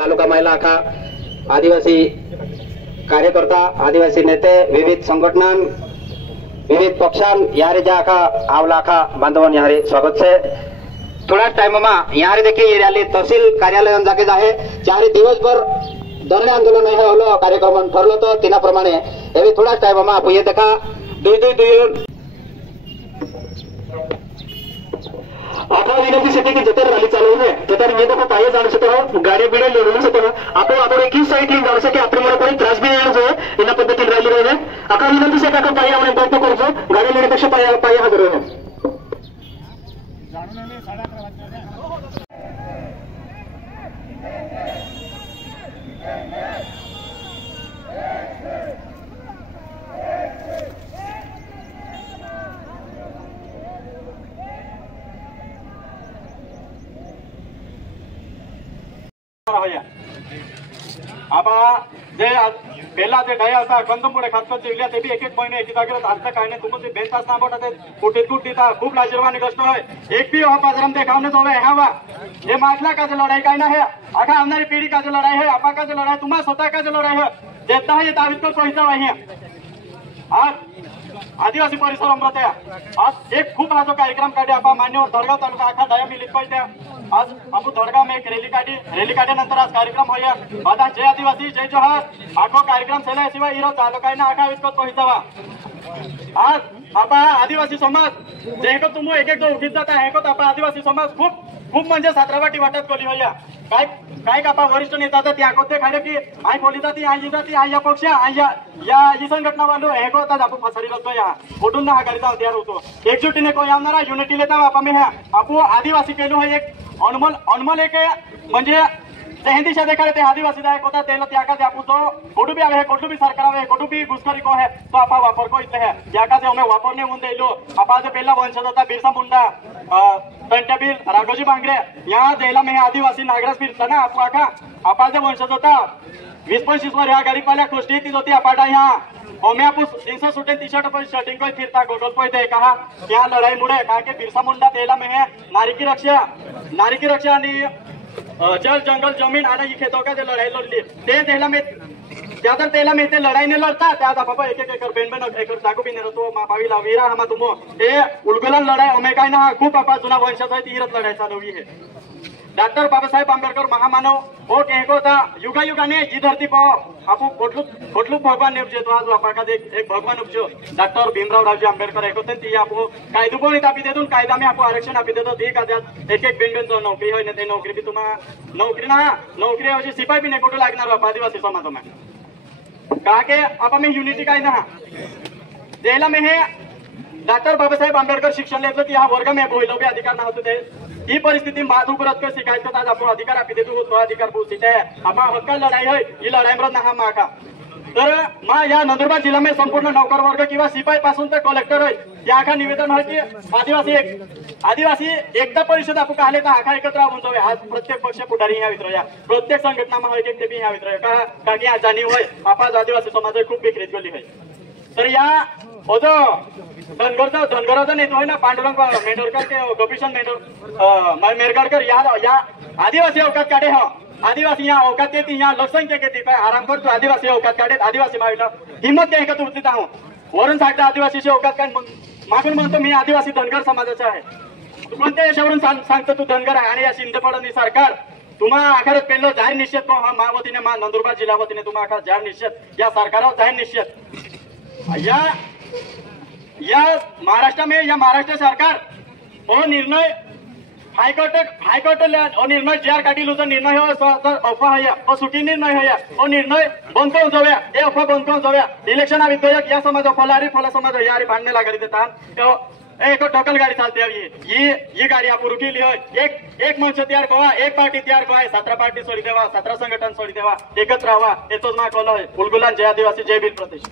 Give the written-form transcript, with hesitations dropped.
तालुका महिला आखा आदिवासी कार्यकर्ता आदिवासी नेते विविध संघटना विविध पक्षां यारे जा आखा आवला आखा बांधवन यारे स्वागत छे। थोड़ा टाइम में यारे देखिए रैली तहसील कार्यालय जाके जाहे चारे दिवसभर धरणे आंदोलन है होलो कार्यक्रम ठरलो तो तिना प्रमाणे एवी थोड़ा टाइम में आप ये देखा दुई आता विनंतीसाठी की जतर रॅली चालू आहे तर ये देखो पाये जाणू शकतो गाडी बिडे लेडू शकतो आपण एक ही साइड लिंक जाणू सके आपले मला कोणी त्रास बी येणार जो इन पद्धती रॅली रहे आका विनंती से का पाये आपण प्रयत्न करतो गाडी लेडीपेक्षा पाये हजर रहे जाणून नाही 11:30 आबा जे पहिला जे डाय होता कंदमुळे खातकत जेवल्या ते बी एक एक महिने एकी जागेवर आता काय नाही तुम्ही बेन तास ना बोटा ते कुठे कुठे खूप लाजीरवानी गोष्ट आहे एक भी बाजारात देखावणे जावे ह्यावा हे मागला का लढाई काय नाही आखा आमनारी पिढी का लढाई है आपा का लढाई तुम्हाला स्वतः का लढाई है देता है दावित को सोयचा आहे आज आदिवासी परिसर अमृत आज एक खूप हा जो कार्यक्रम काढे आपा मान्यवर धडगाव तालुका आखा दया मिलित पाहिजे आज आपण धडगाव में एक रैली काढे नंतर आज कार्यक्रम होया आता जय आदिवासी जय जोहार आखो कार्यक्रम चला शिवाय इरो तालुका ना आखा विकत पोहोचावा आज आपा आदिवासी समाज जे को तुम एक एक जो उठीत जाता है को आपा आदिवासी समाज खूप खूप म्हणजे सातरावाटी वाटत कोली होया काय काय का वरिष्ठ नेता त्या कोते खाले की आई बोली जाती आई जाती आई या पक्ष आई या ही संघटना वालो है को ता आपण फसरी रतो या फोटून ना गाडी जाऊ तयार होतो एकजुटीने को आमनारा युनिटी लेता आपा में है आपो आदिवासी केलो है एक अनमोल एक म्हणजे जयंती से देखा ते आदिवासी दायक होता तेल त्याका जे आपू जो कोडुबी आहे कोडुबी सरकार आहे कोडुबी घुसखोरी को है तो आपा वापर को इथे है त्याका जे हमें वापरने मुंदे देलो आपा जे पहिला वंशज होता बिरसा मुंडा तंटबिल राघोजी बांगरे यहाँ देला में आदिवासी नागराज फिरता ना आपू आका आपा जे वंशज होता 20-25 वर या गाडी पाल्या गोष्टी ती होती अपाटा यहाँ ओमे आपू 300 सूटे टी-शर्ट पर शर्टिंग को फिरता गोटल को इथे कहा क्या लड़ाई मुड़े कहा के बिरसा मुंडा देला में है नारी की रक्षा आणि जल जंगल जमीन आणि खेतों का लढाई लढली ते देला में ज्यादा तेला में ते लड़ाई ने लड़ता त्या बाबा एक एक एकर बेन एकर जागो भी ने तो मा बावीला वीरा हमा तुमो ए उलगुलन लड़ाई ओमे काय ना खूप आपा जुना वंशज आहे तीरत लढाई चालवली है डॉक्टर बाबासाहेब आंबेडकर महामानव हो कहको था युगा युगाने ही धरती पर आपू कोटलू भगवान ने उपजे तो आज आपा का एक भगवान उपजो डॉक्टर भीमराव रावजी आंबेडकर है कोते ती आपू कायदो कोणी तापी देतून कायदा में आपू आरक्षण आपी देतो ती का एक एक बेन जो नौकरी होय ने ते नौकरी भी तुम्हा नौकरी अशी सिपाही भी ने कोटो लागणार बापा आदिवासी समाज में कहा के आपा में यूनिटी काय ना देला में है डॉक्टर बाबासाहेब आंबेडकर शिक्षण लेतो की हा वर्ग में बोललो भी अधिकार ना होतो ते ही परिस्थिती बाजू करत कर शिकायचं आज आपण अधिकार आपी देतो तो अधिकार पोहोचते है आपा हक्का लढाई है ही लढाई मरत ना हा माका तर मा या नंदुरबार जिल्हा में संपूर्ण नौकर वर्ग किंवा सिपाही पासून ते कलेक्टर है या आखा निवेदन है की आदिवासी एकता परिषद आपण काले तर आखा एकत्र होऊन जाऊया आज प्रत्येक पक्ष पुढारी ह्या वितरूया प्रत्येक संघटना में एक ते भी ह्या वितरूया का की आज जाणीव होय आपण आदिवासी समाज खूप विकृत गेली है तर या होतो धनगरचा नेतो है ना पांडुरंग मेंढरकर के गोपीचंद मेरगडकर या आदिवासी अवकात काढे हो आदिवासी यहाँ अवकात येते यहाँ लोकसंख्या किती काय आराम करतो आदिवासी अवकात काढेत आदिवासी माविला हिंमत द्या का तुमची आहो वरून सांगता आदिवासीचे अवकात काय मागून म्हणतो मी आदिवासी धनगर समाजाचा आहे तू कोणत्या याच्यावरून सांगतो तू धनगर आहे आणि या शिंदे फडणवीस सरकार तुम्हा आखरत पहिलं जाहीर निश्चित को हा मावतीने मा नंदुरबार जिल्हा वतीने तुम्हा आखा जाहीर निश्चित या सरकारवर जाहीर निश्चित या महाराष्ट्र में या महाराष्ट्र सरकार वो निर्णय हाईकोर्ट निर्णय जार काढील जो निर्णय हो अफवा है वो सुटी निर्णय है वो निर्णय बंद करून जाऊया हे अफवा बंद करून जाऊया इलेक्शन विधेयक या समाज फला समाज यारी भांडणे लागारी देतात एक ढकल गाड़ी चलते ये गाड़ी आप रुकीली हो एक मंच तैयार कवा एक पार्टी तैयार कवा 17 पार्टी सोडी देवा 17 संघटन सोडी देवा एकत्र राहा येतोच मा कॉल है उलगुलान जय आदिवासी जय भील प्रदेश।